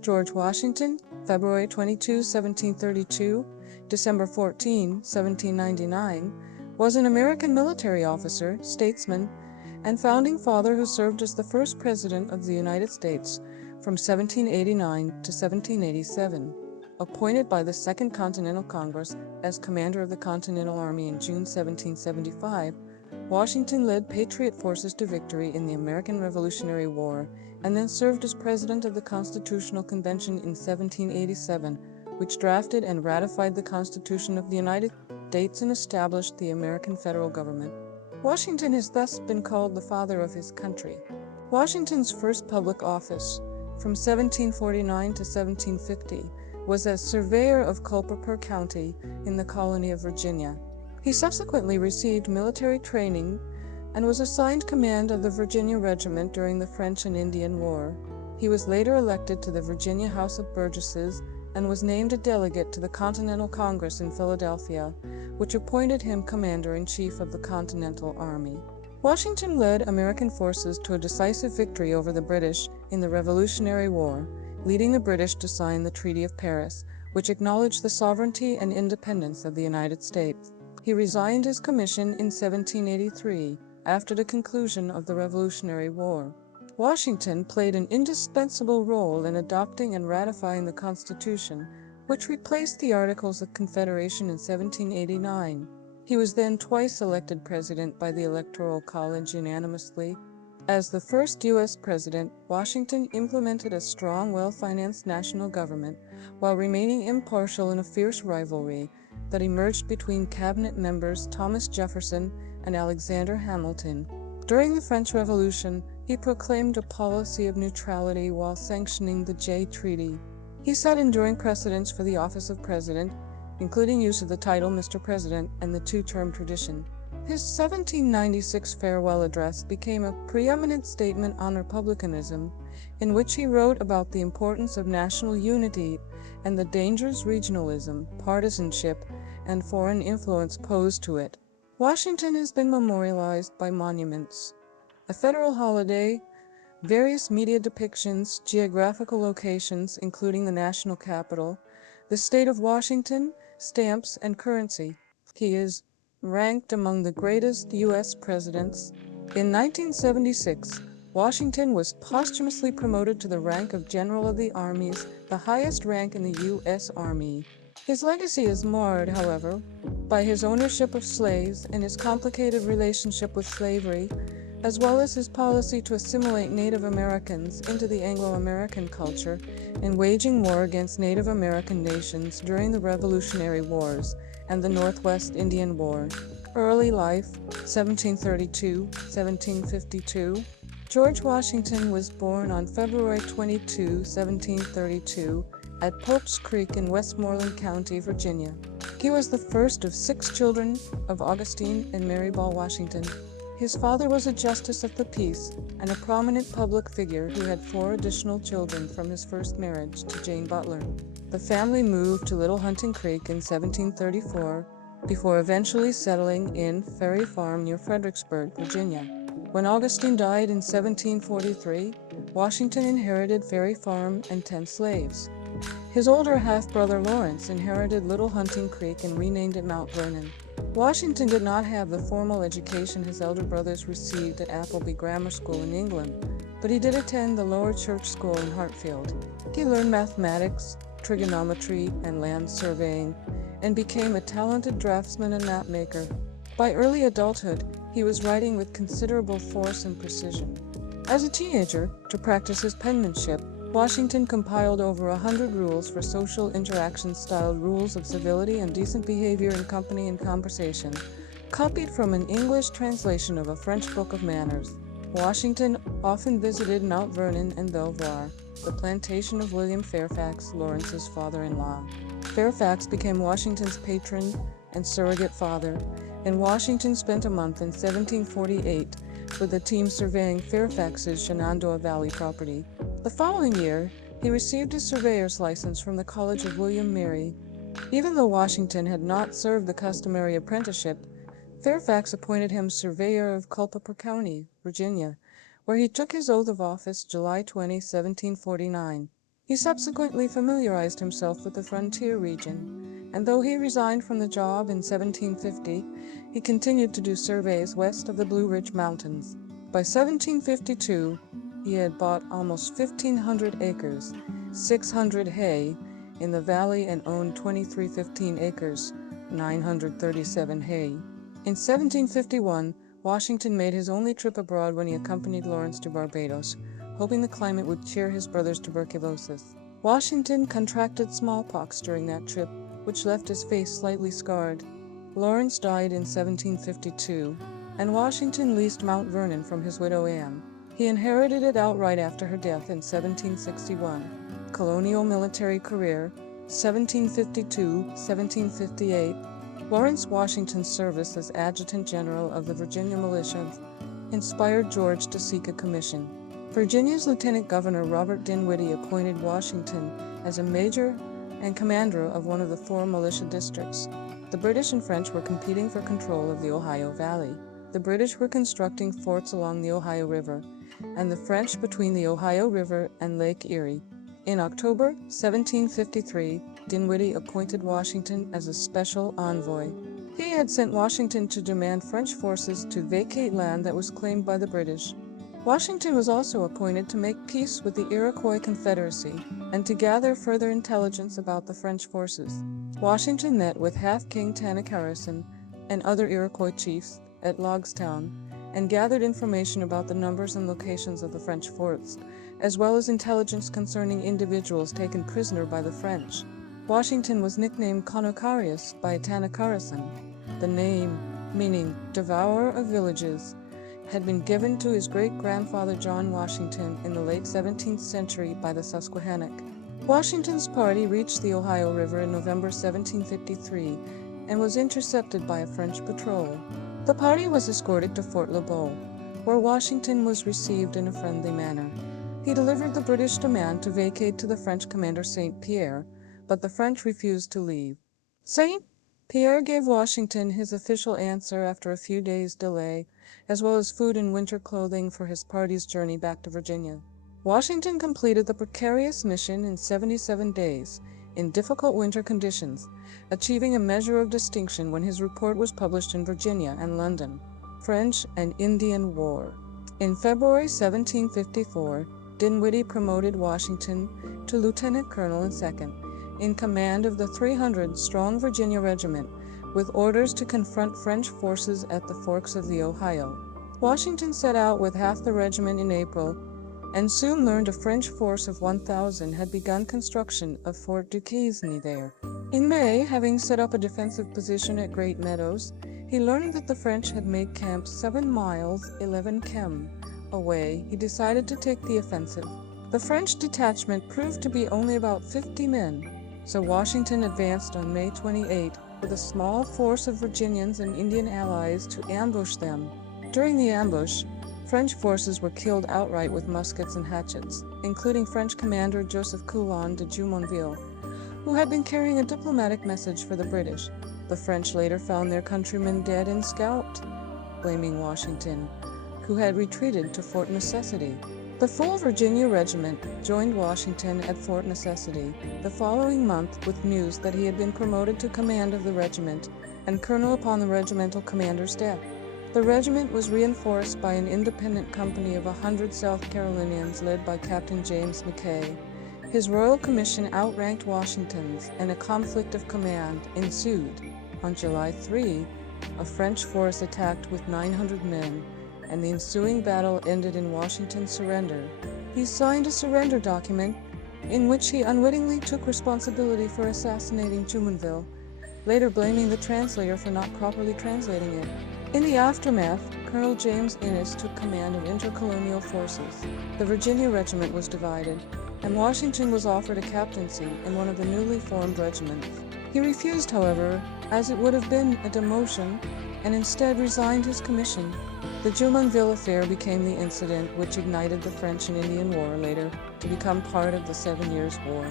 George Washington, February 22, 1732, December 14, 1799, was an American military officer, statesman, and founding father who served as the first president of the United States from 1789 to 1787. Appointed by the Second Continental Congress as commander of the Continental Army in June 1775, Washington led Patriot forces to victory in the American Revolutionary War and then served as president of the Constitutional Convention in 1787, which drafted and ratified the Constitution of the United States and established the American federal government. Washington has thus been called the father of his country. Washington's first public office, from 1749 to 1750, was as surveyor of Culpeper County in the colony of Virginia. He subsequently received military training and was assigned command of the Virginia Regiment during the French and Indian War. He was later elected to the Virginia House of Burgesses and was named a delegate to the Continental Congress in Philadelphia, which appointed him commander-in-chief of the Continental Army. Washington led American forces to a decisive victory over the British in the Revolutionary War, leading the British to sign the Treaty of Paris, which acknowledged the sovereignty and independence of the United States. He resigned his commission in 1783 after the conclusion of the Revolutionary War. Washington played an indispensable role in adopting and ratifying the Constitution, which replaced the Articles of Confederation in 1789. He was then twice elected president by the Electoral College unanimously. As the first U.S. president, Washington implemented a strong, well-financed national government while remaining impartial in a fierce rivalry that emerged between cabinet members Thomas Jefferson and Alexander Hamilton. During the French Revolution, he proclaimed a policy of neutrality while sanctioning the Jay Treaty. He set enduring precedents for the office of president, including use of the title Mr. President and the two-term tradition. His 1796 farewell address became a preeminent statement on republicanism, in which he wrote about the importance of national unity and the dangers regionalism, partisanship, and foreign influence posed to it. Washington has been memorialized by monuments, a federal holiday, various media depictions, geographical locations, including the national capital, the state of Washington, stamps, and currency. He is ranked among the greatest U.S. presidents. In 1976, Washington was posthumously promoted to the rank of General of the Armies, the highest rank in the U.S. Army. His legacy is marred, however, by his ownership of slaves and his complicated relationship with slavery, as well as his policy to assimilate Native Americans into the Anglo-American culture and waging war against Native American nations during the Revolutionary Wars and the Northwest Indian War. Early life, 1732-1752. George Washington was born on February 22, 1732, at Pope's Creek in Westmoreland County, Virginia. He was the first of 6 children of Augustine and Mary Ball Washington. His father was a justice of the peace and a prominent public figure who had 4 additional children from his first marriage to Jane Butler. The family moved to Little Hunting Creek in 1734 before eventually settling in Ferry Farm near Fredericksburg, Virginia. When Augustine died in 1743, Washington inherited Ferry Farm and 10 slaves. His older half-brother Lawrence inherited Little Hunting Creek and renamed it Mount Vernon. Washington did not have the formal education his elder brothers received at Appleby Grammar School in England, but he did attend the Lower Church School in Hartfield. He learned mathematics, trigonometry, and land surveying, and became a talented draftsman and mapmaker. By early adulthood, he was writing with considerable force and precision. As a teenager, to practice his penmanship, Washington compiled over 100 rules for social interaction styled rules of civility and decent behavior in company and conversation, copied from an English translation of a French book of manners. Washington often visited Mount Vernon and Belvoir, the plantation of William Fairfax, Lawrence's father-in-law. Fairfax became Washington's patron and surrogate father, and Washington spent a month in 1748 with a team surveying Fairfax's Shenandoah Valley property. The following year, he received his surveyor's license from the College of William Mary. Even though Washington had not served the customary apprenticeship, Fairfax appointed him surveyor of Culpeper County, Virginia, where he took his oath of office July 20, 1749. He subsequently familiarized himself with the frontier region, and though he resigned from the job in 1750, he continued to do surveys west of the Blue Ridge Mountains. By 1752, he had bought almost 1,500 acres, 600 hay, in the valley and owned 2315 acres, 937 hay. In 1751, Washington made his only trip abroad when he accompanied Lawrence to Barbados, hoping the climate would cure his brother's tuberculosis. Washington contracted smallpox during that trip, which left his face slightly scarred. Lawrence died in 1752, and Washington leased Mount Vernon from his widow Anne. He inherited it outright after her death in 1761. Colonial military career, 1752-1758. Lawrence Washington's service as Adjutant General of the Virginia Militia inspired George to seek a commission. Virginia's Lieutenant Governor Robert Dinwiddie appointed Washington as a major and commander of one of the 4 militia districts. The British and French were competing for control of the Ohio Valley. The British were constructing forts along the Ohio River, and the French between the Ohio River and Lake Erie. In October 1753, Dinwiddie appointed Washington as a special envoy. He had sent Washington to demand French forces to vacate land that was claimed by the British. Washington was also appointed to make peace with the Iroquois Confederacy and to gather further intelligence about the French forces. Washington met with Half-King Tannac Harrison and other Iroquois chiefs at Logstown and gathered information about the numbers and locations of the French forts, as well as intelligence concerning individuals taken prisoner by the French. Washington was nicknamed Conocarius by Tannac Harrison. The name, meaning devourer of villages, had been given to his great-grandfather John Washington in the late 17th century by the Susquehannock. Washington's party reached the Ohio River in November 1753 and was intercepted by a French patrol. The party was escorted to Fort Lebeau, where Washington was received in a friendly manner. He delivered the British demand to vacate to the French commander St. Pierre, but the French refused to leave. St. Pierre gave Washington his official answer after a few days' delay, as well as food and winter clothing for his party's journey back to Virginia. Washington completed the precarious mission in 77 days, in difficult winter conditions, achieving a measure of distinction when his report was published in Virginia and London. French and Indian War. In February 1754, Dinwiddie promoted Washington to lieutenant colonel and second, in command of the 300-strong Virginia Regiment, with orders to confront French forces at the forks of the Ohio. Washington set out with half the regiment in April, and soon learned a French force of 1,000 had begun construction of Fort Duquesne there. In May, having set up a defensive position at Great Meadows, he learned that the French had made camp 7 miles, 11 km, away. He decided to take the offensive. The French detachment proved to be only about 50 men, so Washington advanced on May 28 with a small force of Virginians and Indian allies to ambush them. During the ambush, French forces were killed outright with muskets and hatchets, including French commander Joseph Coulon de Jumonville, who had been carrying a diplomatic message for the British. The French later found their countrymen dead and scalped, blaming Washington, who had retreated to Fort Necessity. The full Virginia regiment joined Washington at Fort Necessity the following month with news that he had been promoted to command of the regiment and colonel upon the regimental commander's death. The regiment was reinforced by an independent company of 100 South Carolinians led by Captain James McKay. His royal commission outranked Washington's, and a conflict of command ensued. On July 3, a French force attacked with 900 men, and the ensuing battle ended in Washington's surrender. He signed a surrender document in which he unwittingly took responsibility for assassinating Jumonville, later blaming the translator for not properly translating it. In the aftermath, Colonel James Innes took command of intercolonial forces. The Virginia regiment was divided, and Washington was offered a captaincy in one of the newly formed regiments. He refused, however, as it would have been a demotion, and instead resigned his commission. The Jumonville affair became the incident which ignited the French and Indian War later to become part of the 7 Years' War.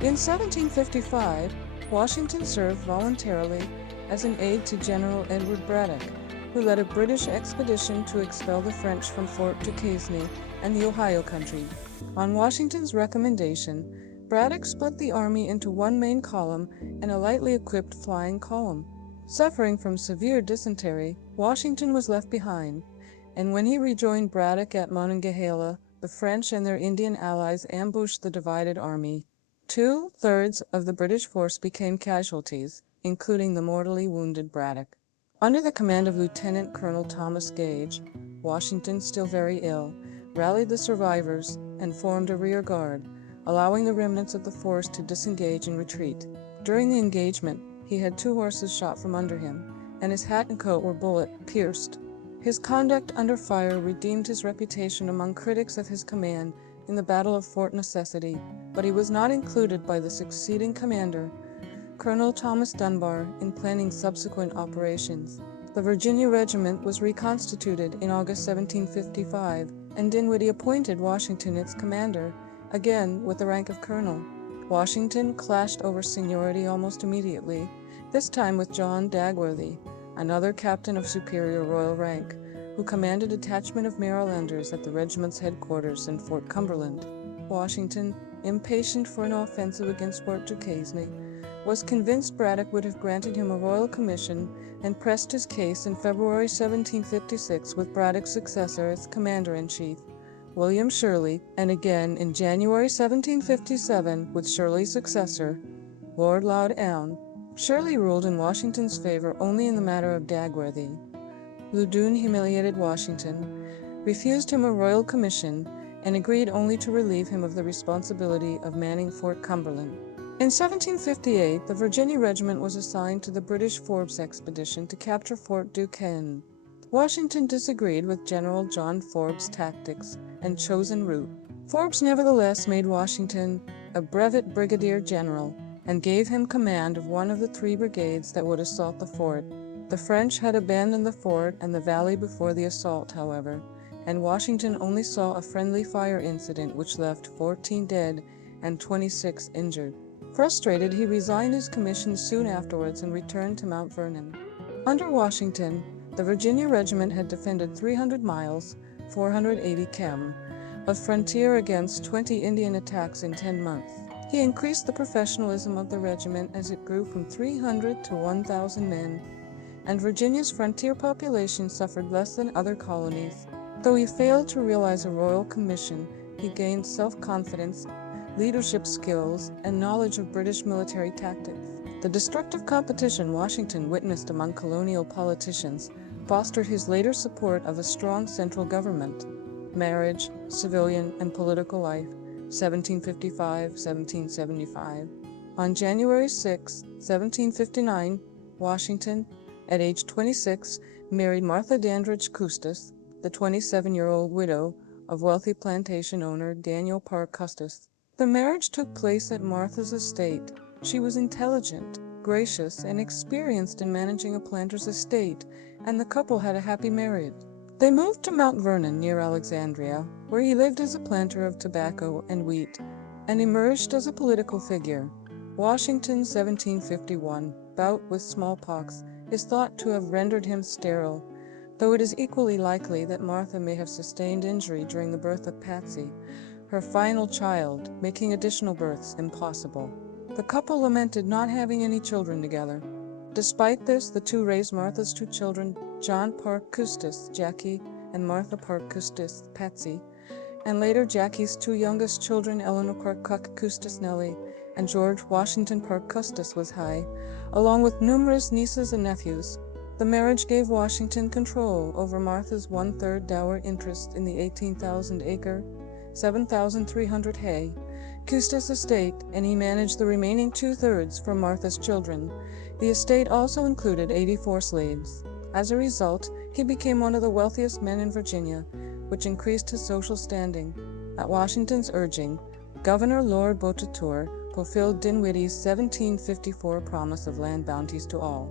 In 1755, Washington served voluntarily as an aide to General Edward Braddock, who led a British expedition to expel the French from Fort Duquesne and the Ohio country. On Washington's recommendation, Braddock split the army into one main column and a lightly equipped flying column. Suffering from severe dysentery, Washington was left behind, and when he rejoined Braddock at Monongahela, the French and their Indian allies ambushed the divided army. 2/3 of the British force became casualties, including the mortally wounded Braddock. Under the command of Lieutenant Colonel Thomas Gage, Washington, still very ill, rallied the survivors and formed a rear guard, allowing the remnants of the force to disengage and retreat. During the engagement, he had 2 horses shot from under him, and his hat and coat were bullet-pierced. His conduct under fire redeemed his reputation among critics of his command in the Battle of Fort Necessity, but he was not included by the succeeding commander, Colonel Thomas Dunbar, in planning subsequent operations. The Virginia Regiment was reconstituted in August 1755, and Dinwiddie appointed Washington its commander, again with the rank of colonel. Washington clashed over seniority almost immediately, this time with John Dagworthy, another captain of superior royal rank, who commanded a detachment of Marylanders at the regiment's headquarters in Fort Cumberland. Washington, impatient for an offensive against Fort Duquesne, was convinced Braddock would have granted him a royal commission and pressed his case in February 1756 with Braddock's successor as commander-in-chief, William Shirley, and again in January 1757 with Shirley's successor, Lord Loudoun. Shirley ruled in Washington's favor only in the matter of Dagworthy. Loudoun humiliated Washington, refused him a royal commission, and agreed only to relieve him of the responsibility of manning Fort Cumberland. In 1758, the Virginia Regiment was assigned to the British Forbes expedition to capture Fort Duquesne. Washington disagreed with General John Forbes' tactics and chosen route. Forbes nevertheless made Washington a brevet brigadier general and gave him command of one of the 3 brigades that would assault the fort. The French had abandoned the fort and the valley before the assault, however, and Washington only saw a friendly fire incident which left 14 dead and 26 injured. Frustrated, he resigned his commission soon afterwards and returned to Mount Vernon. Under Washington, the Virginia Regiment had defended 300 miles, 480 km, of frontier against 20 Indian attacks in 10 months. He increased the professionalism of the regiment as it grew from 300 to 1,000 men, and Virginia's frontier population suffered less than other colonies. Though he failed to realize a royal commission, he gained self-confidence, leadership skills, and knowledge of British military tactics. The destructive competition Washington witnessed among colonial politicians fostered his later support of a strong central government. Marriage, civilian, and political life, 1755-1775. On January 6, 1759, Washington, at age 26, married Martha Dandridge Custis, the 27-year-old widow of wealthy plantation owner Daniel Parke Custis. The marriage took place at Martha's estate. She was intelligent, gracious, and experienced in managing a planter's estate, and the couple had a happy marriage. They moved to Mount Vernon near Alexandria, where he lived as a planter of tobacco and wheat, and emerged as a political figure. Washington's 1751 bout with smallpox is thought to have rendered him sterile, though it is equally likely that Martha may have sustained injury during the birth of Patsy, her final child, making additional births impossible. The couple lamented not having any children together. Despite this, the 2 raised Martha's 2 children, John Parke Custis, Jackie, and Martha Parke Custis, Patsy, and later Jackie's 2 youngest children, Eleanor Parke Custis Nellie, and George Washington Parke Custis was high, along with numerous nieces and nephews. The marriage gave Washington control over Martha's 1/3 dower interest in the 18,000-acre, 7,300 hay, Custis estate, and he managed the remaining 2/3 for Martha's children. The estate also included 84 slaves. As a result, he became one of the wealthiest men in Virginia, which increased his social standing. At Washington's urging, Governor Lord Beautetour fulfilled Dinwiddie's 1754 promise of land bounties to all.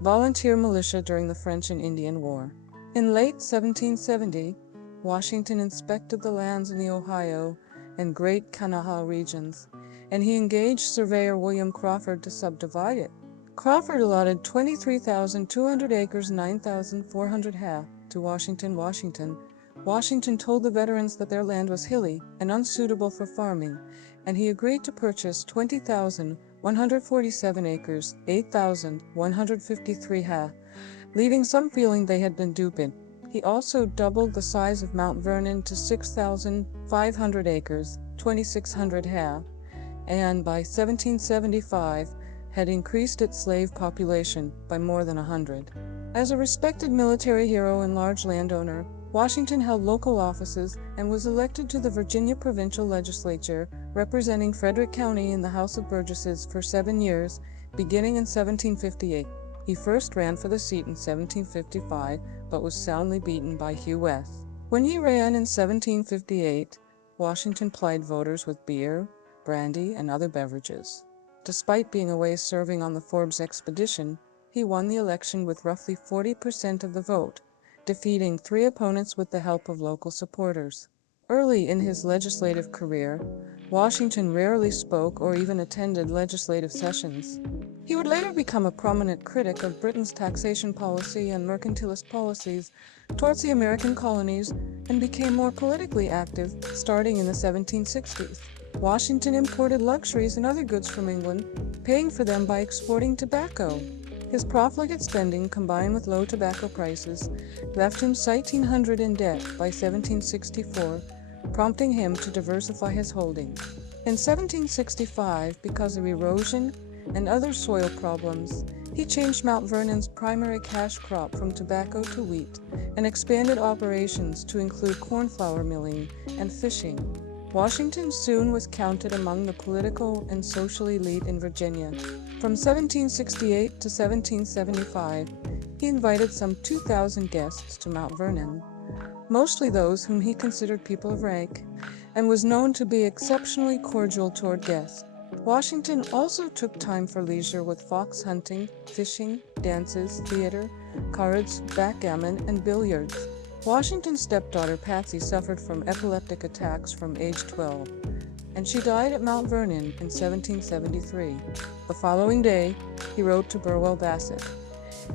Volunteer militia during the French and Indian War. In late 1770, Washington inspected the lands in the Ohio and Great Kanawha regions, and he engaged surveyor William Crawford to subdivide it. Crawford allotted 23,200 acres, 9,400 ha, to Washington. Washington told the veterans that their land was hilly and unsuitable for farming, and he agreed to purchase 20,147 acres, 8,153 ha, leaving some feeling they had been duped. He also doubled the size of Mount Vernon to 6,500 acres, 2,600 ha, and by 1775 had increased its slave population by more than 100. As a respected military hero and large landowner, Washington held local offices and was elected to the Virginia Provincial Legislature, representing Frederick County in the House of Burgesses for 7 years, beginning in 1758. He first ran for the seat in 1755, but was soundly beaten by Hugh West. When he ran in 1758, Washington plied voters with beer, brandy, and other beverages. Despite being away serving on the Forbes expedition, he won the election with roughly 40% of the vote, defeating 3 opponents with the help of local supporters. Early in his legislative career, Washington rarely spoke or even attended legislative sessions. He would later become a prominent critic of Britain's taxation policy and mercantilist policies towards the American colonies and became more politically active starting in the 1760s. Washington imported luxuries and other goods from England, paying for them by exporting tobacco. His profligate spending, combined with low tobacco prices, left him $1,700 in debt by 1764, prompting him to diversify his holdings. In 1765, because of erosion and other soil problems, he changed Mount Vernon's primary cash crop from tobacco to wheat and expanded operations to include cornflour milling and fishing. Washington soon was counted among the political and social elite in Virginia. From 1768 to 1775, he invited some 2,000 guests to Mount Vernon, mostly those whom he considered people of rank, and was known to be exceptionally cordial toward guests. Washington also took time for leisure with fox hunting, fishing, dances, theater, cards, backgammon, and billiards. Washington's stepdaughter Patsy suffered from epileptic attacks from age 12, and she died at Mount Vernon in 1773. The following day, he wrote to Burwell Bassett,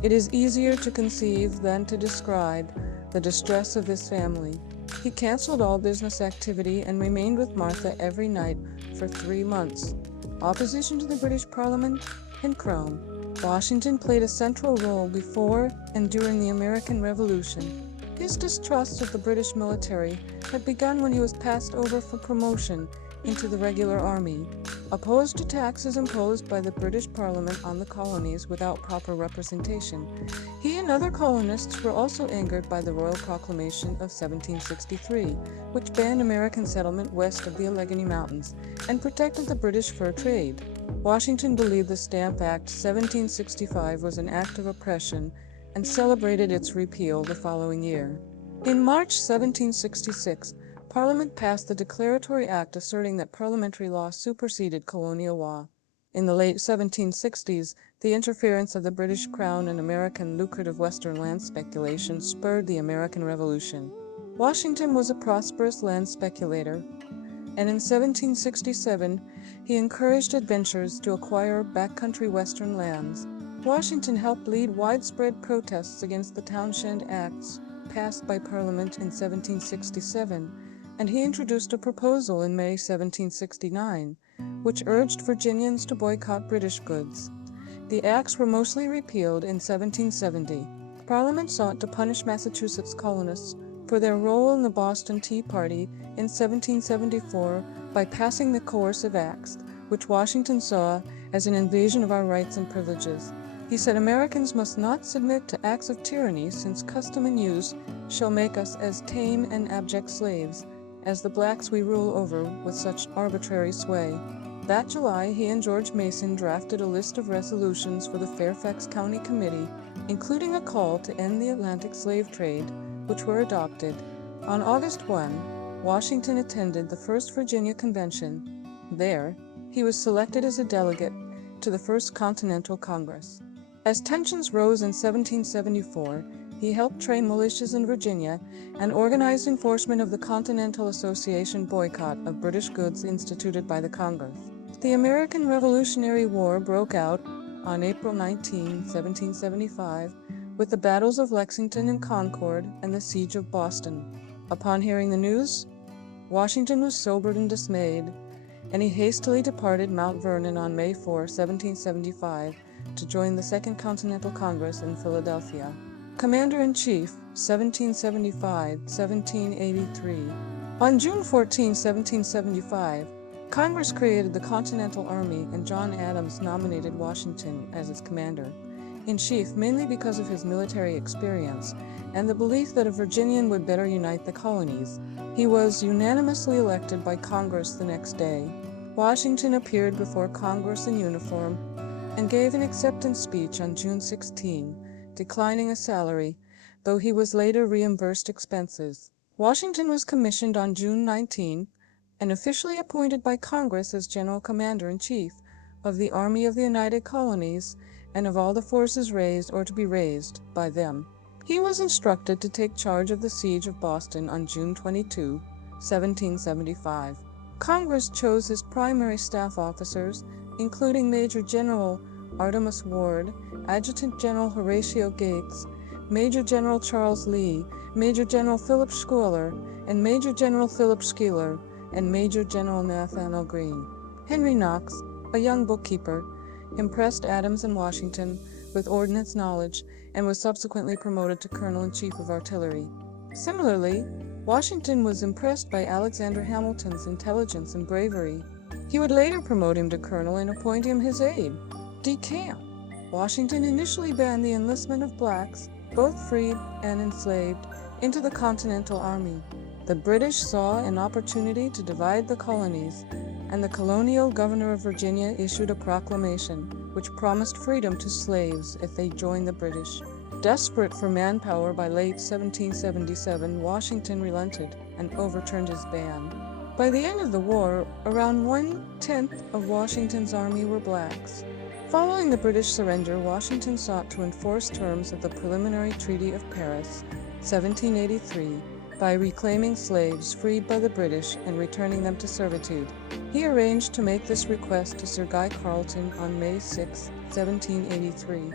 "It is easier to conceive than to describe the distress of this family." He canceled all business activity and remained with Martha every night for 3 months. Opposition to the British Parliament and Crown. Washington played a central role before and during the American Revolution. His distrust of the British military had begun when he was passed over for promotion into the regular army. Opposed to taxes imposed by the British Parliament on the colonies without proper representation, he and other colonists were also angered by the Royal Proclamation of 1763, which banned American settlement west of the Allegheny Mountains and protected the British fur trade. Washington believed the Stamp Act 1765 was an act of oppression and celebrated its repeal the following year. In March 1766, Parliament passed the Declaratory Act asserting that parliamentary law superseded colonial law. In the late 1760s, the interference of the British Crown and American lucrative Western land speculation spurred the American Revolution. Washington was a prosperous land speculator, and in 1767, he encouraged adventurers to acquire backcountry Western lands. Washington helped lead widespread protests against the Townshend Acts passed by Parliament in 1767, and he introduced a proposal in May 1769, which urged Virginians to boycott British goods. The acts were mostly repealed in 1770. Parliament sought to punish Massachusetts colonists for their role in the Boston Tea Party in 1774 by passing the Coercive Acts, which Washington saw as an invasion of our rights and privileges. He said Americans must not submit to acts of tyranny, since custom and use shall make us as tame and abject slaves as the blacks we rule over with such arbitrary sway. That July, he and George Mason drafted a list of resolutions for the Fairfax County Committee, including a call to end the Atlantic slave trade, which were adopted. On August 1, Washington attended the First Virginia Convention. There, he was selected as a delegate to the First Continental Congress. As tensions rose in 1774, he helped train militias in Virginia and organized enforcement of the Continental Association boycott of British goods instituted by the Congress. The American Revolutionary War broke out on April 19, 1775, with the battles of Lexington and Concord and the siege of Boston. Upon hearing the news, Washington was sobered and dismayed. and he hastily departed Mount Vernon on May 4, 1775, to join the Second Continental Congress in Philadelphia. Commander-in-Chief, 1775-1783. On June 14, 1775, Congress created the Continental Army, and John Adams nominated Washington as its commander-in-chief, mainly because of his military experience and the belief that a Virginian would better unite the colonies. He was unanimously elected by Congress the next day. Washington appeared before Congress in uniform and gave an acceptance speech on June 16, declining a salary, though he was later reimbursed expenses. Washington was commissioned on June 19 and officially appointed by Congress as General Commander-in-Chief of the Army of the United Colonies and of all the forces raised or to be raised by them. He was instructed to take charge of the siege of Boston on June 22, 1775. Congress chose his primary staff officers, including Major General Artemus Ward, Adjutant General Horatio Gates, Major General Charles Lee, Major General Philip Schuyler, and Major General Philip Schuyler, and Major General Nathanael Greene. Henry Knox, a young bookkeeper, impressed Adams and Washington with ordnance knowledge and was subsequently promoted to Colonel-in-Chief of Artillery. Similarly, Washington was impressed by Alexander Hamilton's intelligence and bravery. He would later promote him to colonel and appoint him his aide de camp. Washington initially banned the enlistment of blacks, both freed and enslaved, into the Continental Army. The British saw an opportunity to divide the colonies, and the colonial governor of Virginia issued a proclamation which promised freedom to slaves if they joined the British. Desperate for manpower by late 1777, Washington relented and overturned his ban. By the end of the war, around 1/10 of Washington's army were blacks. Following the British surrender, Washington sought to enforce terms of the Preliminary Treaty of Paris, 1783, by reclaiming slaves freed by the British and returning them to servitude. He arranged to make this request to Sir Guy Carleton on May 6, 1783.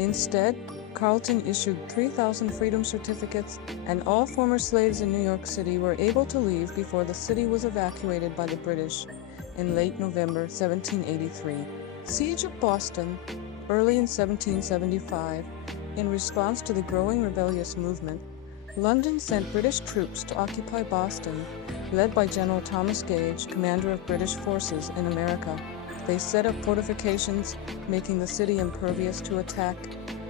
Instead, Carleton issued 3,000 freedom certificates, and all former slaves in New York City were able to leave before the city was evacuated by the British in late November 1783. Siege of Boston, early in 1775, in response to the growing rebellious movement, London sent British troops to occupy Boston, led by General Thomas Gage, commander of British forces in America. They set up fortifications, making the city impervious to attack.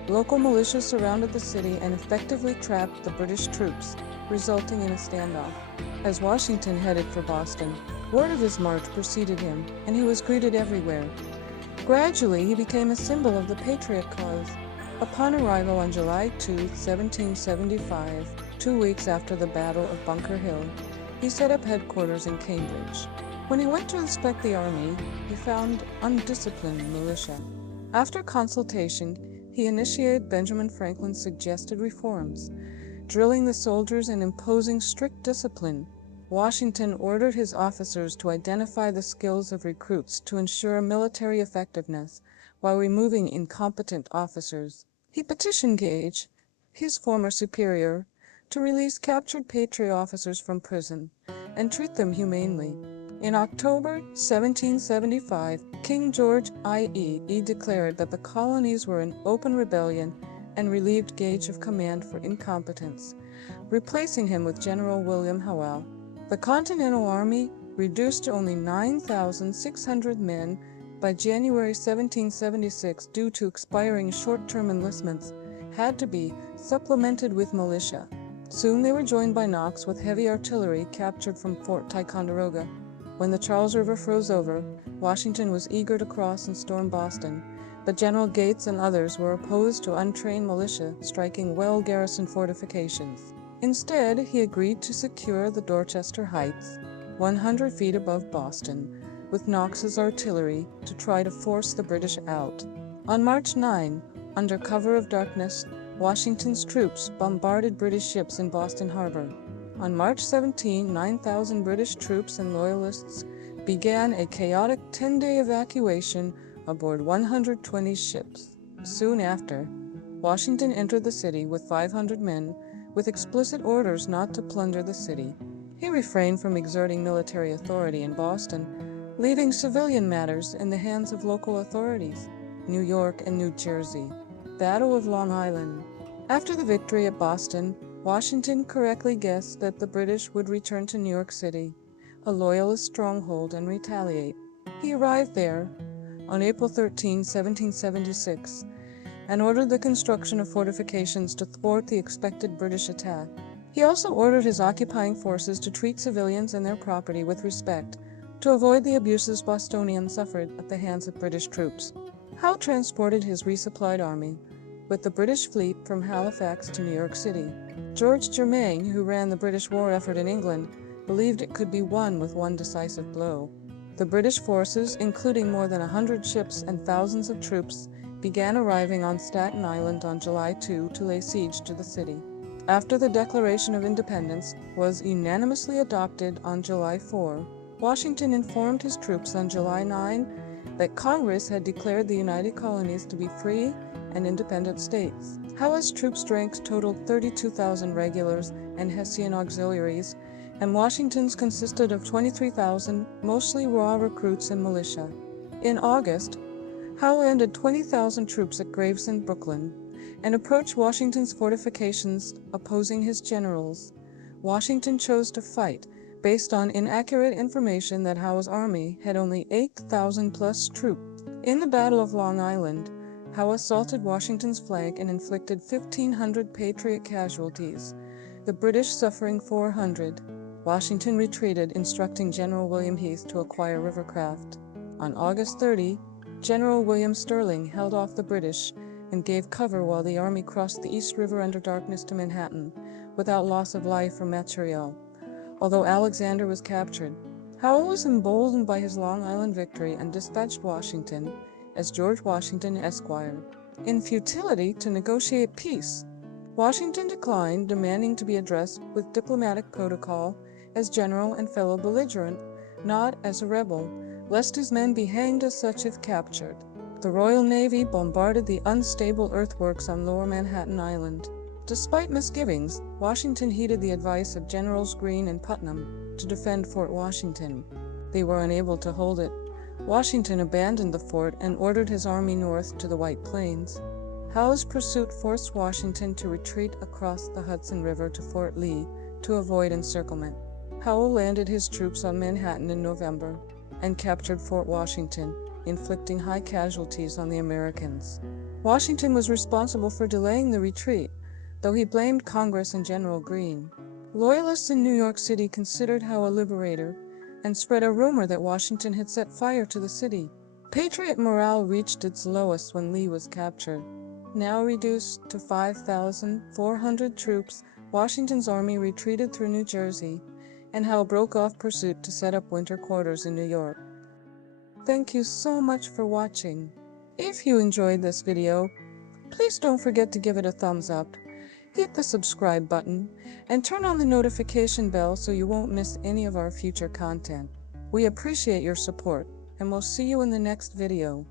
Local militia surrounded the city and effectively trapped the British troops, resulting in a standoff. As Washington headed for Boston, word of his march preceded him, and he was greeted everywhere. Gradually, he became a symbol of the Patriot cause. Upon arrival on July 2, 1775, 2 weeks after the Battle of Bunker Hill, he set up headquarters in Cambridge. When he went to inspect the army, he found undisciplined militia. After consultation, he initiated Benjamin Franklin's suggested reforms, drilling the soldiers and imposing strict discipline. Washington ordered his officers to identify the skills of recruits to ensure military effectiveness while removing incompetent officers. He petitioned Gage, his former superior, to release captured Patriot officers from prison and treat them humanely. In October 1775, King George I.E. declared that the colonies were in open rebellion and relieved Gage of command for incompetence, replacing him with General William Howell. The Continental Army, reduced to only 9,600 men by January 1776 due to expiring short-term enlistments, had to be supplemented with militia. Soon they were joined by Knox with heavy artillery captured from Fort Ticonderoga. When the Charles River froze over, Washington was eager to cross and storm Boston, but General Gates and others were opposed to untrained militia striking well-garrisoned fortifications. Instead, he agreed to secure the Dorchester Heights, 100 feet above Boston, with Knox's artillery to try to force the British out. On March 9, under cover of darkness, Washington's troops bombarded British ships in Boston Harbor. On March 17, 9,000 British troops and Loyalists began a chaotic 10-day evacuation aboard 120 ships. Soon after, Washington entered the city with 500 men, with explicit orders not to plunder the city. He refrained from exerting military authority in Boston, leaving civilian matters in the hands of local authorities, New York and New Jersey. Battle of Long Island. After the victory at Boston, Washington correctly guessed that the British would return to New York City, a loyalist stronghold, and retaliate. He arrived there on April 13, 1776, and ordered the construction of fortifications to thwart the expected British attack. He also ordered his occupying forces to treat civilians and their property with respect, to avoid the abuses Bostonians suffered at the hands of British troops. Howe transported his resupplied army with the British fleet from Halifax to New York City. George Germain, who ran the British war effort in England, believed it could be won with one decisive blow. The British forces, including more than 100 ships and thousands of troops, began arriving on Staten Island on July 2 to lay siege to the city. After the Declaration of Independence was unanimously adopted on July 4, Washington informed his troops on July 9 that Congress had declared the United Colonies to be free and independent states. Howe's troops strength totaled 32,000 regulars and Hessian auxiliaries, and Washington's consisted of 23,000, mostly raw recruits and militia. In August, Howe landed 20,000 troops at Gravesend, Brooklyn, and approached Washington's fortifications, opposing his generals. Washington chose to fight, based on inaccurate information that Howe's army had only 8,000 plus troops. In the Battle of Long Island, Howe assaulted Washington's flank and inflicted 1,500 Patriot casualties, the British suffering 400. Washington retreated, instructing General William Heath to acquire rivercraft. On August 30, General William Sterling held off the British and gave cover while the army crossed the East River under darkness to Manhattan, without loss of life or materiel. Although Alexander was captured, Howe was emboldened by his Long Island victory and dispatched Washington as George Washington, Esquire, in futility to negotiate peace. Washington declined, demanding to be addressed with diplomatic protocol as general and fellow belligerent, not as a rebel, lest his men be hanged as such if captured. The Royal Navy bombarded the unstable earthworks on Lower Manhattan Island. Despite misgivings, Washington heeded the advice of Generals Greene and Putnam to defend Fort Washington. They were unable to hold it. Washington abandoned the fort and ordered his army north to the White Plains. Howe's pursuit forced Washington to retreat across the Hudson River to Fort Lee to avoid encirclement. Howe landed his troops on Manhattan in November and captured Fort Washington, inflicting high casualties on the Americans. Washington was responsible for delaying the retreat, though he blamed Congress and General Greene. Loyalists in New York City considered Howe a liberator and spread a rumor that Washington had set fire to the city. Patriot morale reached its lowest when Lee was captured. Now reduced to 5,400 troops, Washington's army retreated through New Jersey, and Howe broke off pursuit to set up winter quarters in New York. Thank you so much for watching. If you enjoyed this video, please don't forget to give it a thumbs up, hit the subscribe button, and turn on the notification bell so you won't miss any of our future content. We appreciate your support, and we'll see you in the next video.